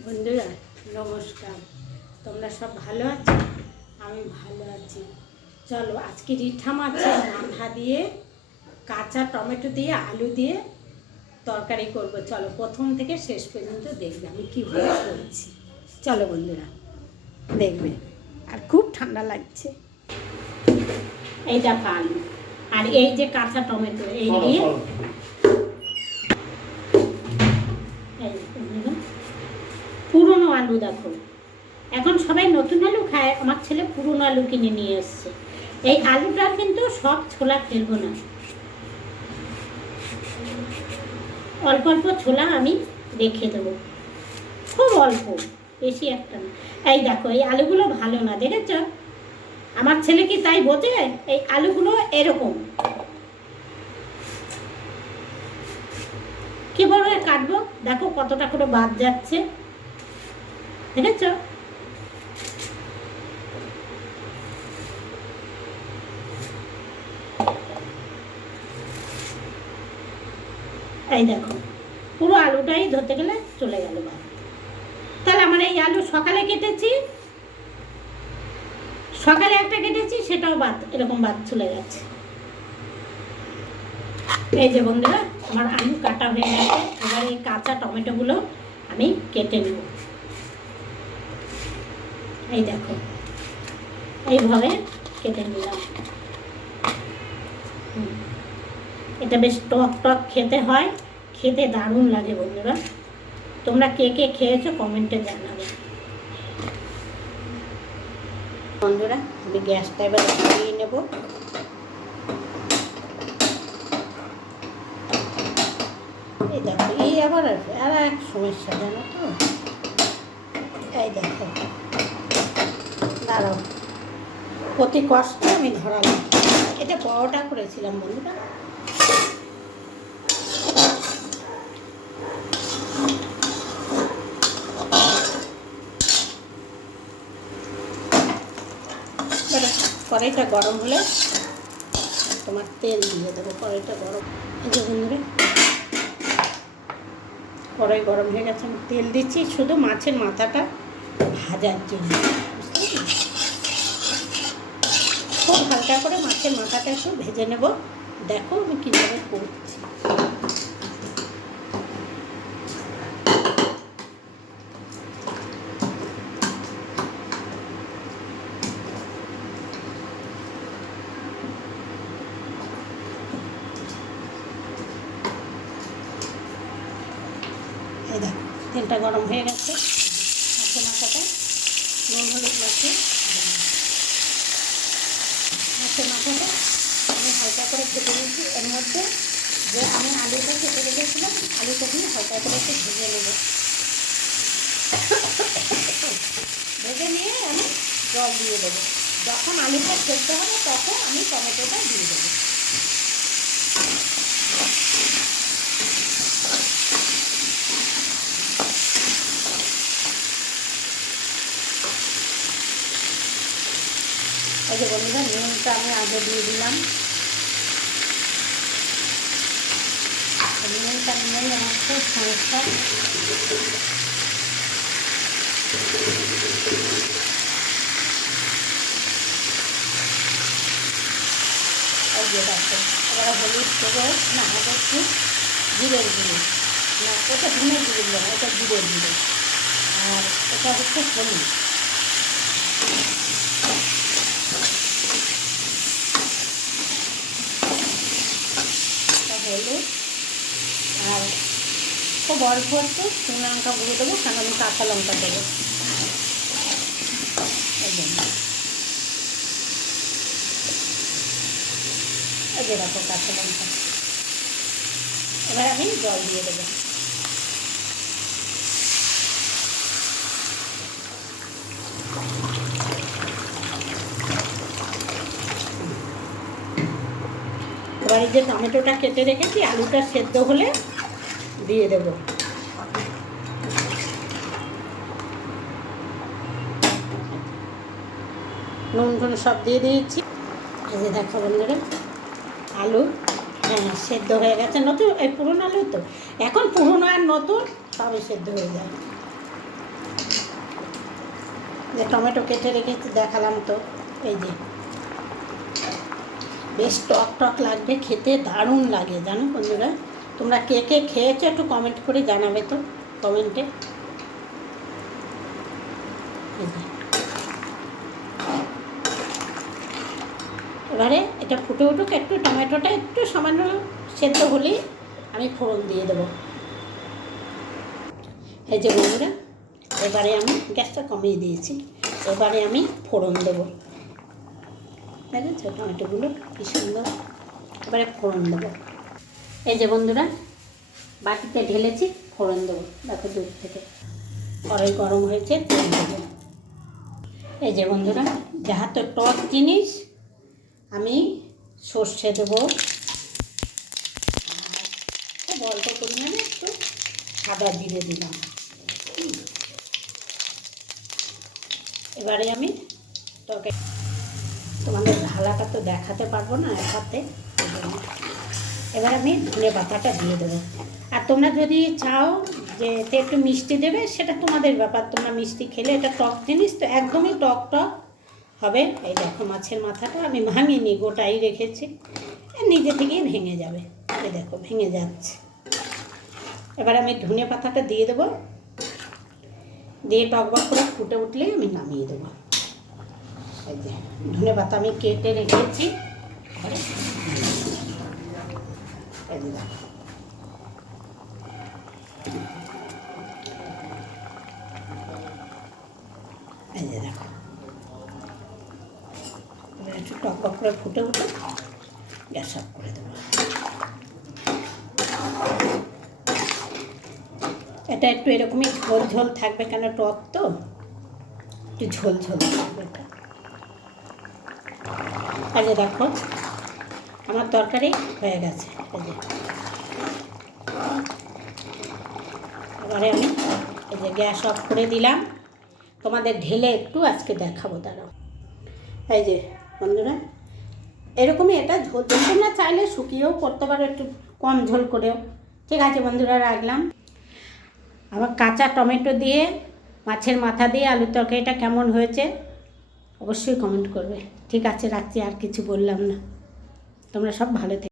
বন্ধুরা নমস্কার, তোমরা সব ভালো আছো? আমি ভালো আছি। চলো আজকে রিঠা মাছের মাথা দিয়ে কাঁচা টমেটো দিয়ে আলু দিয়ে তরকারি করব। চলো প্রথম থেকে শেষ পর্যন্ত দেখবে আমি কীভাবে করছি। চলো বন্ধুরা দেখবে। আর খুব ঠান্ডা লাগছে। এই দেখো আলু আর এই যে কাঁচা টমেটো, এই দিয়ে পুরনো আলু দেখো, এখন সবাই নতুন আলু খায়, আমার ছেলে পুরনো আলু কিনে নিয়ে এসছে। এই আলুটা কিন্তু সব ছোলা ফেলবো না, অল্প অল্প ছোলা আমি রেখে দেবো, খুব অল্প, বেশি একটা না। এই দেখো এই আলুগুলো ভালো না, দেখেছ? আমার ছেলে কি তাই বোঝে? এই আলুগুলো এরকম কীভাবে কাটবো দেখো, কতটা করে বাদ যাচ্ছে, দেখেছ? এই দেখো পুরো আলুটাই ধরতে গেলে চলে গেল বাদ। তাহলে আমার এই আলু সকালে কেটেছি, সকালে একটা কেটেছি, সেটাও বাদ, এরকম বাদ চলে গেছে। এই যে বন্ধুরা আমার আলু কাটা হয়ে গেছে। এবার এই কাঁচা টমেটোগুলো আমি কেটে নেব। এই দেখো এইভাবে কেটে নিলাম। এটা বেশ টক টক খেতে হয়, খেতে দারুণ লাগে বন্ধুরা। তোমরা কে কে খেয়েছো কমেন্টে জানাবে। বন্ধুরা আমি গ্যাসটা এবার জ্বালিয়ে নেব। এই দেখো এই আবার আর এক সমস্যা জানো তো, এই দেখো দাঁড়াও, অতি কষ্টে আমি ধরালাম। এটা পরোটা করেছিলাম বন্ধুরা। কড়াইটা গরম হলে তোমার তেল দিয়ে দেবো। কড়াইটা গরম, এই যে বন্ধুরা কড়াই গরম হয়ে গেছে, আমি তেল দিচ্ছি শুধু মাছের মাথাটা ভাজার জন্য। খুব হালকা করে মাছের মাথাটা একটু ভেজে নেব। দেখো আমি কীভাবে করছি। এই দেখো তেলটা গরম হয়ে গেছে, মাছের মাথাটা নুন হলুদ মাখিয়ে মাছের মাথাটা আমি হালকা করে ভেজে নিয়েছি। এর মধ্যে যে আমি আলুটা কেটে রেখেছিলাম, আলুটা দিয়ে হালকা করে একটু ভেজে নেব। ভেজে নিয়ে আমি জল দিয়ে দেবো। যখন আলুটা সেদ্ধ হবে তখন আমি টমেটোটা দিয়ে দেবো। এই যে বন্ধুরা নুনটা আমি আগে দিয়ে দিলাম। নুনটা নিয়েই আমার খুব সমস্যা। এই যে দেখো এবার হলুদ দেবো, না এটা একটু জিরের গুঁড়ো, না ওটা ধনের গুঁড়ো না, এটা জিরের গুঁড়ো, আর এটা হচ্ছে হলুদ। হলুদ আর খুব অল্প একটু শুকনো লঙ্কা গুঁড়ো দেবো, কারণ আমি কাঁচা লঙ্কা দেবো। এই যে দেখো কাঁচা লঙ্কা। এবার আমি জল দিয়ে দেবো। এবার এই যে টমেটোটা কেটে রেখেছি, আলুটা সেদ্ধ হলে দিয়ে দেব। নুন টুন সব দিয়ে দিয়েছি। এই যে দেখো বন্ধুরা আলু হ্যাঁ সেদ্ধ হয়ে গেছে। নতুন এই পুরনো আলু তো, এখন পুরনো আর নতুন সবই সেদ্ধ হয়ে যায়। যে টমেটো কেটে রেখেছি দেখালাম তো, এই যে বেশ টক টক লাগবে খেতে, দারুণ লাগে জানো বন্ধুরা। তোমরা কে কে খেয়েছো একটু কমেন্ট করে জানাবে তো কমেন্টে। এবারে এটা ফুটে উঠুক একটু, টমেটোটা একটু সামান্য সেদ্ধ হলেই আমি ফোড়ন দিয়ে দেবো। এই যে বন্ধুরা, এবারে আমি গ্যাসটা কমিয়ে দিয়েছি, এবারে আমি ফোড়ন দেবো। দেখেছো টমেটোগুলো কী সুন্দর, এবারে ফোড়ন দেবো। এই যে বন্ধুরা, বাটিতে ঢেলেছি, ফোড়ন দেবো। দেখো দূর থেকে কড়াই গরম হয়েছে, তেল দেবো। এই যে বন্ধুরা, যাহা তো টক জিনিস, আমি সর্ষে দেবো, খুব অল্প পরিমাণে একটু সাদা জিরে দিলাম। এবারে আমি টকে, তোমাদের ঢালাটা তো দেখাতে পারবো না এক হাতে, এবার আমি ধনে পাতাটা দিয়ে দেবো। আর তোমরা যদি চাও যে এতে একটু মিষ্টি দেবে, সেটা তোমাদের ব্যাপার, তোমরা মিষ্টি খেলে, এটা টক জিনিস তো একদমই টক টক হবে। এই দেখো মাছের মাথাটা আমি ভাঙিনি, গোটাই রেখেছি, নিজে থেকেই ভেঙে যাবে। এই দেখো ভেঙে যাচ্ছে। এবার আমি ধনে পাতাটা দিয়ে দেবো, দিয়ে টকবক করে ফুটে উঠলে আমি নামিয়ে দেবো। এই যে ধনে পাতা আমি কেটে রেখেছি, এই যে দেখো। এই যে দেখো, এবার একটু টকবক করে ফুটে উঠে গ্যাস অফ করে দেবো। এটা একটু এরকমই ঝোল ঝোল থাকবে, কেন টক তো একটু ঝোল ঝোল থাকবে এটা। এই যে দেখো আমার তরকারি হয়ে গেছে। এই যে এবারে আমি এই যে গ্যাস অফ করে দিলাম, তোমাদের ঢেলে একটু আজকে দেখাবো দাঁড়াও। এই যে বন্ধুরা, এরকমই এটা ঝোল ঝোল, তোমরা চাইলে শুকিয়েও করতে পারো, একটু কম ঝোল করেও। ঠিক আছে বন্ধুরা, রাখলাম। আবার কাঁচা টমেটো দিয়ে মাছের মাথা দিয়ে আলুর তরকারিটা কেমন হয়েছে অবশ্যই কমেন্ট করবে। ঠিক আছে, রাখছি, আর কিছু বললাম না। তোমরা সব ভালো থেকো।